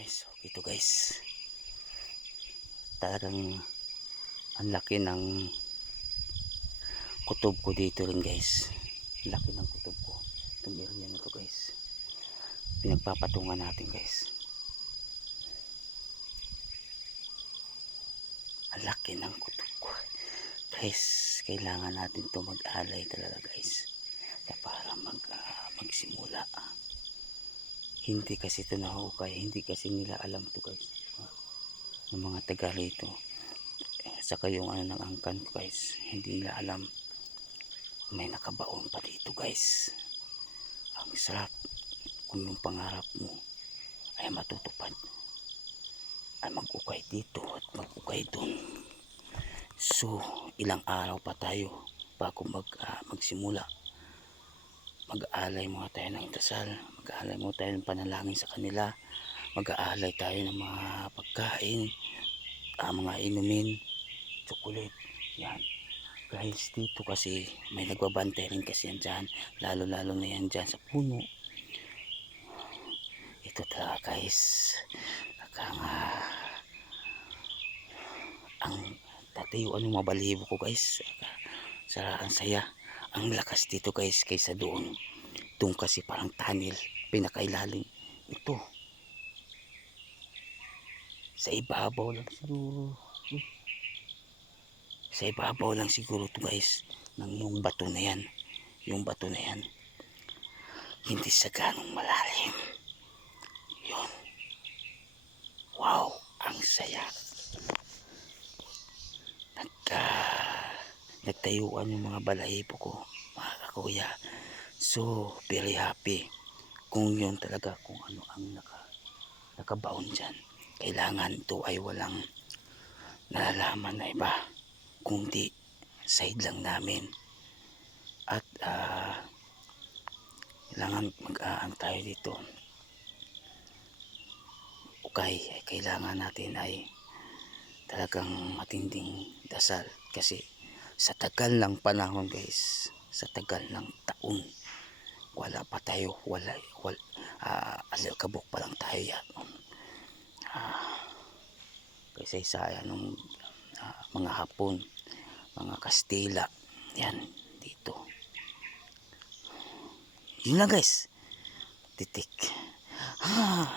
guys. Ito guys. Talagang ang laki ng kutob ko dito rin guys. Laki ng kutob ko. Itong area na to guys. Pinagpapatungan natin guys. Ang laki ng kutob ko. Guys kailangan natin to mag-alay talaga guys na para mag, ah, magsimula hindi kasi ito nahukay. Hindi kasi nila alam to guys. Ng mga taga rito. Saka yung ano ng angkan ko guys hindi nila alam. May nakabaon pa dito guys. Ang sarap. Kung yung pangarap mo ay matutupad ay mag-ukay dito at mag-ukay dun. So ilang araw pa tayo bago mag, ah, magsimula mag-aalay muna tayo ng dasal mag-aalay muna tayo ng panalangin sa kanila. Mag-aalay tayo ng mga pagkain ah, mga inumin chocolate. Yan. Guys dito kasi may nagbabantay rin kasi yan dyan. Lalo lalo na yan dyan sa puno. Ito talaga guys. Ah, ang tatayuan ng mabalibo ko guys. Sa ang saya ang lakas dito guys kaysa doon. Doon kasi parang tunnel. Pinakailalim. Ito. Sa ibabaw lang siguro. Sa ibabaw lang siguro to guys ng yung bato na yan. Yung bato na yan. Hindi sa ganong malalim. Yun. Wow ang saya. Nagka nagtayuan yung mga balahibo ko mga kakuya. So very happy kung yun talaga kung ano ang naka, nakabaon dyan. Kailangan to ay walang nalalaman na iba kundi side lang namin. At ah, kailangan mag-aan tayo dito. Okay kailangan natin ay talagang matinding dasal kasi sa tagal ng panahon guys. Sa tagal ng taon. Wala pa tayo. Wala, wala uh, alikabok pa lang tayo yan ah, kasi sa nung ah, mga hapon mga Kastila. Yan dito. Yun lang guys. Titik. Ah,